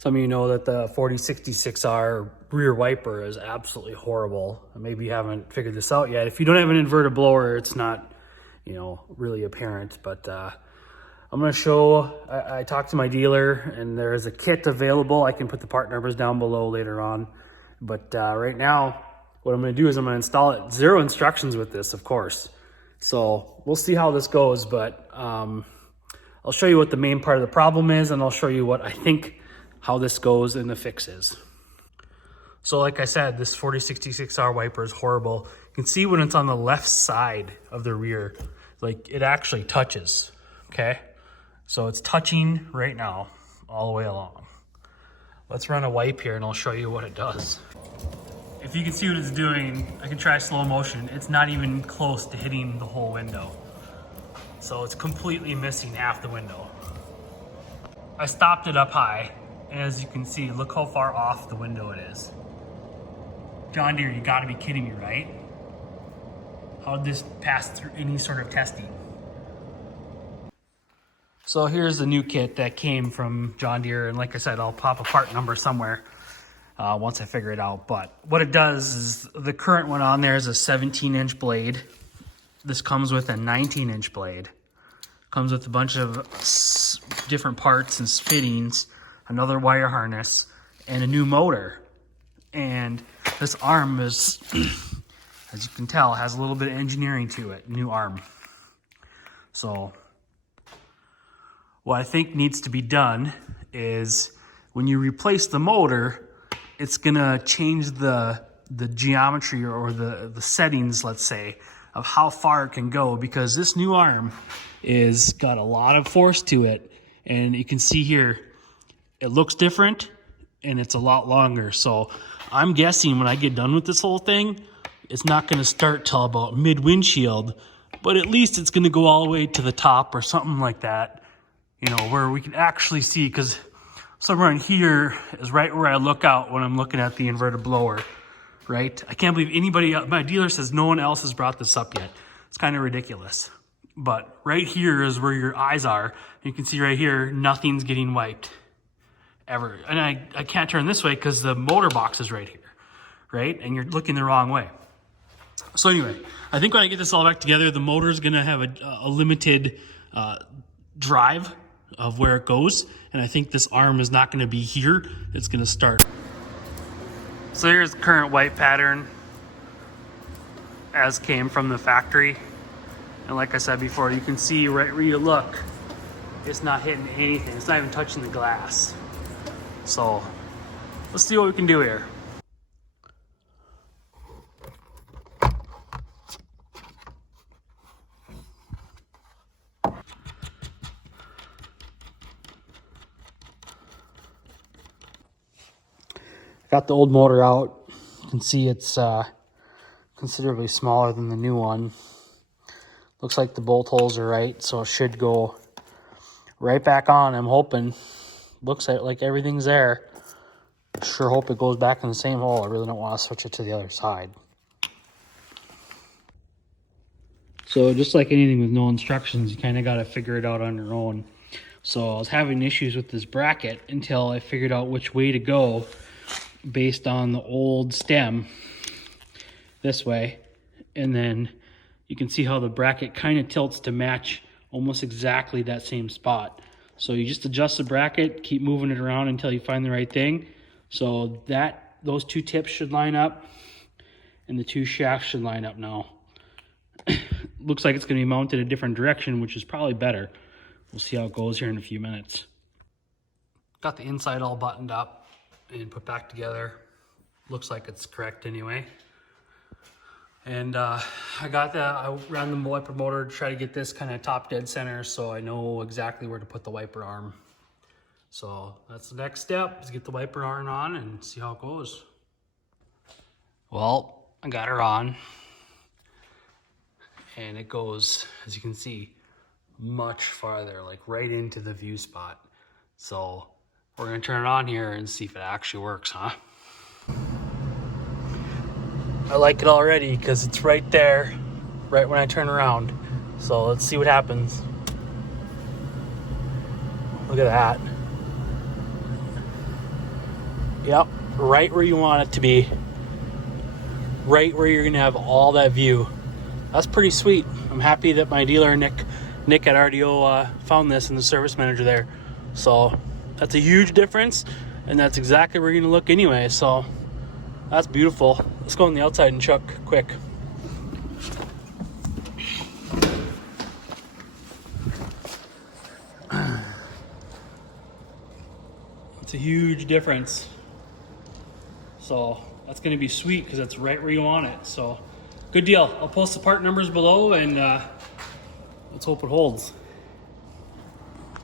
Some of you know that the 4066R rear wiper is absolutely horrible. Maybe you haven't figured this out yet. If you don't have an inverted blower, it's not, you know, really apparent. But I'm going to show, I talked to my dealer and there is a kit available. I can put the part numbers down below later on. But right now, what I'm going to do is I'm going to install it. 0 instructions with this, of course. So we'll see how this goes, but I'll show you what the main part of the problem is, and I'll show you what I think how this goes and the fix is. So like I said, this 4066R wiper is horrible. You can see when it's on the left side of the rear, like it actually touches, okay? So it's touching right now, all the way along. Let's run a wipe here and I'll show you what it does. If you can see what it's doing, I can try slow motion. It's not even close to hitting the whole window. So it's completely missing half the window. I stopped it up high, and as you can see, look how far off the window it is. John Deere, you gotta be kidding me, right? How did this pass through any sort of testing? So here's the new kit that came from John Deere, and like I said, I'll pop a part number somewhere once I figure it out. But what it does is the current one on there is a 17-inch blade. This comes with a 19-inch blade. Comes with a bunch of different parts and fittings, another wire harness, and a new motor. And this arm is, as you can tell, has a little bit of engineering to it, new arm. So what I think needs to be done is when you replace the motor, it's gonna change the geometry or the settings, let's say, of how far it can go, because this new arm is got a lot of force to it, and you can see here it looks different and it's a lot longer. So I'm guessing when I get done with this whole thing, it's not going to start till about mid windshield, but at least it's going to go all the way to the top or something like that, you know, where we can actually see, because somewhere in here is right where I look out when I'm looking at the inverted blower, right? I can't believe anybody else, my dealer says no one else has brought this up yet. It's kind of ridiculous. But right here is where your eyes are. You can see right here, nothing's getting wiped ever. And I can't turn this way because the motor box is right here, right? And you're looking the wrong way. So anyway, I think when I get this all back together, the motor is gonna have a limited drive of where it goes. And I think this arm is not gonna be here. It's gonna start. So here's the current wipe pattern as came from the factory. And like I said before, you can see right where you look, it's not hitting anything. It's not even touching the glass. So let's see what we can do here. Got the old motor out. You can see it's considerably smaller than the new one. Looks like the bolt holes are right, so it should go right back on, I'm hoping. Looks like everything's there. Sure hope it goes back in the same hole. I really don't want to switch it to the other side. So just like anything with no instructions, you kind of got to figure it out on your own. So I was having issues with this bracket until I figured out which way to go based on the old stem this way. And then you can see how the bracket kind of tilts to match almost exactly that same spot. So you just adjust the bracket, keep moving it around until you find the right thing. So those two tips should line up and the two shafts should line up now. Looks like it's going to be mounted a different direction, which is probably better. We'll see how it goes here in a few minutes. Got the inside all buttoned up and put back together. Looks like it's correct anyway. And I ran the wiper motor to try to get this kind of top dead center so I know exactly where to put the wiper arm. So that's the next step, is get the wiper arm on and see how it goes. Well, I got her on. And it goes, as you can see, much farther, like right into the view spot. So we're gonna turn it on here and see if it actually works, huh? I like it already because it's right there, right when I turn around. So let's see what happens. Look at that. Yep, right where you want it to be. Right where you're gonna have all that view. That's pretty sweet. I'm happy that my dealer Nick at RDO found this, and the service manager there. So that's a huge difference, and that's exactly where you're gonna look anyway. So that's beautiful. Let's go on the outside and check quick. It's a huge difference. So that's gonna be sweet because it's right where you want it. So good deal. I'll post the part numbers below, and let's hope it holds.